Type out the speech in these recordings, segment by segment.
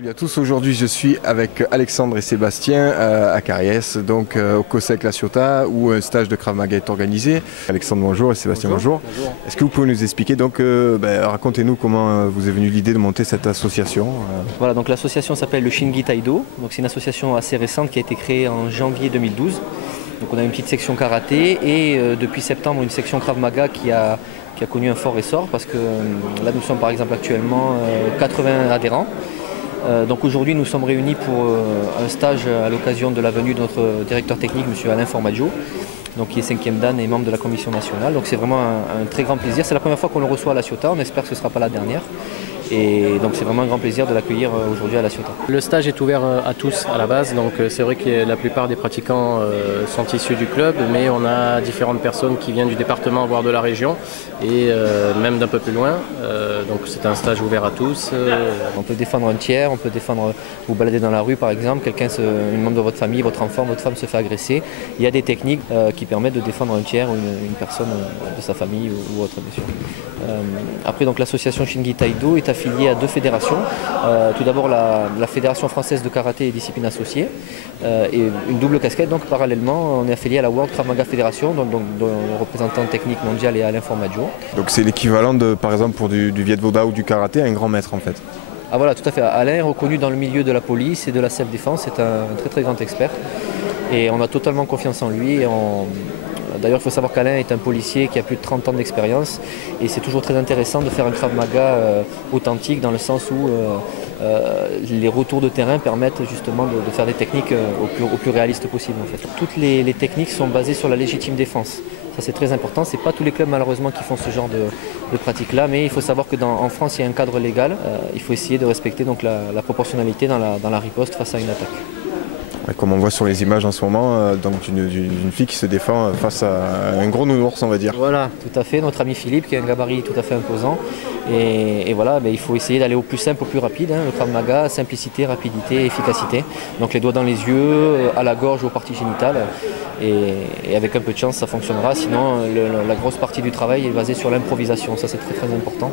Salut à tous, aujourd'hui je suis avec Alexandre et Sébastien à Carriès, donc au COSEC La Ciotat où un stage de Krav Maga est organisé. Alexandre bonjour et Sébastien bonjour. Est-ce que vous pouvez nous expliquer, donc racontez-nous comment vous est venue l'idée de monter cette association. Voilà, donc l'association s'appelle le Shingi Taido, donc c'est une association assez récente qui a été créée en janvier 2012. Donc on a une petite section karaté et depuis septembre une section Krav Maga qui a connu un fort essor parce que là nous sommes par exemple actuellement 80 adhérents. Donc aujourd'hui nous sommes réunis pour un stage à l'occasion de la venue de notre directeur technique, M. Alain Formaggio, donc qui est 5e dan et membre de la commission nationale. Donc c'est vraiment un très grand plaisir. C'est la première fois qu'on le reçoit à La Ciotat, on espère que ce ne sera pas la dernière. Et donc c'est vraiment un grand plaisir de l'accueillir aujourd'hui à La Ciotat. Le stage est ouvert à tous à la base, donc c'est vrai que la plupart des pratiquants sont issus du club, mais on a différentes personnes qui viennent du département, voire de la région, et même d'un peu plus loin. Donc c'est un stage ouvert à tous. On peut défendre un tiers, on peut défendre, vous balader dans la rue par exemple, un membre de votre famille, votre enfant, votre femme se fait agresser. Il y a des techniques qui permettent de défendre un tiers ou une personne de sa famille ou autre bien sûr. Après donc l'association Shingi Taido est affiliée à deux fédérations. Tout d'abord la Fédération française de karaté et disciplines associées et une double casquette. Donc parallèlement on est affilié à la World Krav Maga Fédération dont le représentant technique mondial est Alain Formaggio. Donc c'est l'équivalent de par exemple pour du Viet Voda ou du karaté, un grand maître en fait. Ah voilà, tout à fait. Alain est reconnu dans le milieu de la police et de la self-défense, c'est un très très grand expert et on a totalement confiance en lui. D'ailleurs, il faut savoir qu'Alain est un policier qui a plus de 30 ans d'expérience et c'est toujours très intéressant de faire un Krav Maga authentique dans le sens où les retours de terrain permettent justement de faire des techniques au plus réaliste possible. En fait. Toutes les techniques sont basées sur la légitime défense. Ça c'est très important. Ce n'est pas tous les clubs malheureusement qui font ce genre de pratique-là, mais il faut savoir qu'en France il y a un cadre légal. Il faut essayer de respecter donc, la proportionnalité dans la riposte face à une attaque. Comme on voit sur les images en ce moment, d'une fille qui se défend face à un gros nounours, on va dire. Voilà, tout à fait. Notre ami Philippe qui a un gabarit tout à fait imposant. Et voilà, il faut essayer d'aller au plus simple, au plus rapide. Le Krav Maga, simplicité, rapidité, efficacité. Donc les doigts dans les yeux, à la gorge ou aux parties génitales. Et avec un peu de chance, ça fonctionnera. Sinon, la grosse partie du travail est basée sur l'improvisation. Ça, c'est très très important.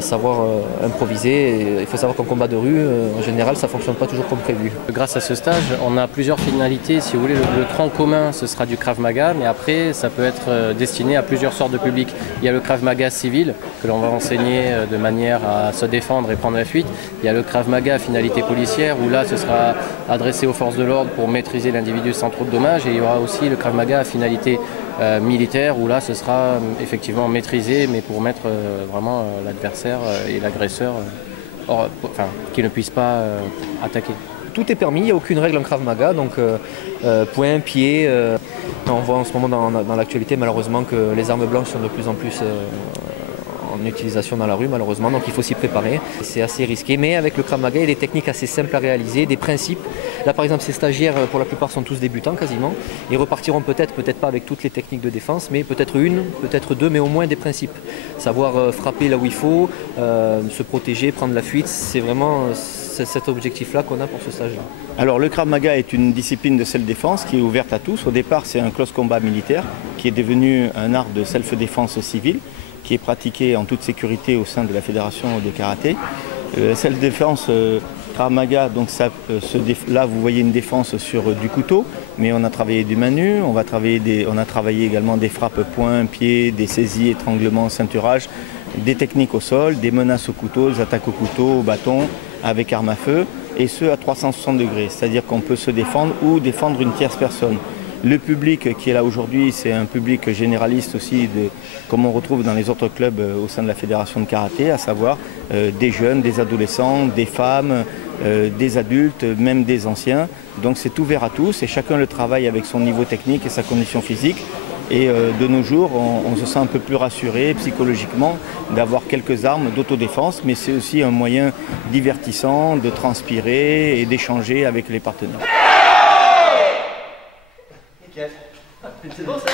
Savoir improviser. Il faut savoir qu'en combat de rue, en général, ça ne fonctionne pas toujours comme prévu. Grâce à ce stage, on a plusieurs finalités. Si vous voulez, le tronc commun, ce sera du Krav Maga, mais après, ça peut être destiné à plusieurs sortes de publics. Il y a le Krav Maga civil, que l'on va enseigner de manière à se défendre et prendre la fuite. Il y a le Krav Maga à finalité policière, où là, ce sera adressé aux forces de l'ordre pour maîtriser l'individu sans trop de dommages. Et il y aura aussi le Krav Maga à finalité militaire, où là, ce sera effectivement maîtrisé, mais pour mettre vraiment l'adversaire et l'agresseur qui ne puissent pas attaquer. Tout est permis, il n'y a aucune règle en Krav Maga, donc point, pied. On voit en ce moment dans l'actualité malheureusement que les armes blanches sont de plus en plus en utilisation dans la rue malheureusement, donc il faut s'y préparer. C'est assez risqué, mais avec le Krav Maga, il y a des techniques assez simples à réaliser, des principes. Là par exemple, ces stagiaires, pour la plupart, sont tous débutants quasiment. Ils repartiront peut-être pas avec toutes les techniques de défense, mais peut-être une, peut-être deux, mais au moins des principes. Savoir frapper là où il faut, se protéger, prendre la fuite, c'est vraiment cet objectif-là qu'on a pour ce stage-là. Alors le Krav Maga est une discipline de self-défense qui est ouverte à tous. Au départ, c'est un close combat militaire qui est devenu un art de self-défense civile qui est pratiqué en toute sécurité au sein de la fédération de karaté. Self-défense Krav Maga, donc là vous voyez une défense sur du couteau, mais on a travaillé du main nue, on a travaillé également des frappes poing, pied, des saisies, étranglements, ceinturage, des techniques au sol, des menaces au couteau, des attaques au couteau, au bâton, avec arme à feu, et ce à 360 degrés, c'est-à-dire qu'on peut se défendre ou défendre une tierce personne. Le public qui est là aujourd'hui, c'est un public généraliste aussi, comme on retrouve dans les autres clubs au sein de la fédération de karaté, à savoir des jeunes, des adolescents, des femmes, des adultes, même des anciens. Donc c'est ouvert à tous et chacun le travaille avec son niveau technique et sa condition physique. Et de nos jours, on se sent un peu plus rassuré psychologiquement d'avoir quelques armes d'autodéfense, mais c'est aussi un moyen divertissant de transpirer et d'échanger avec les partenaires. C'est bon ça ?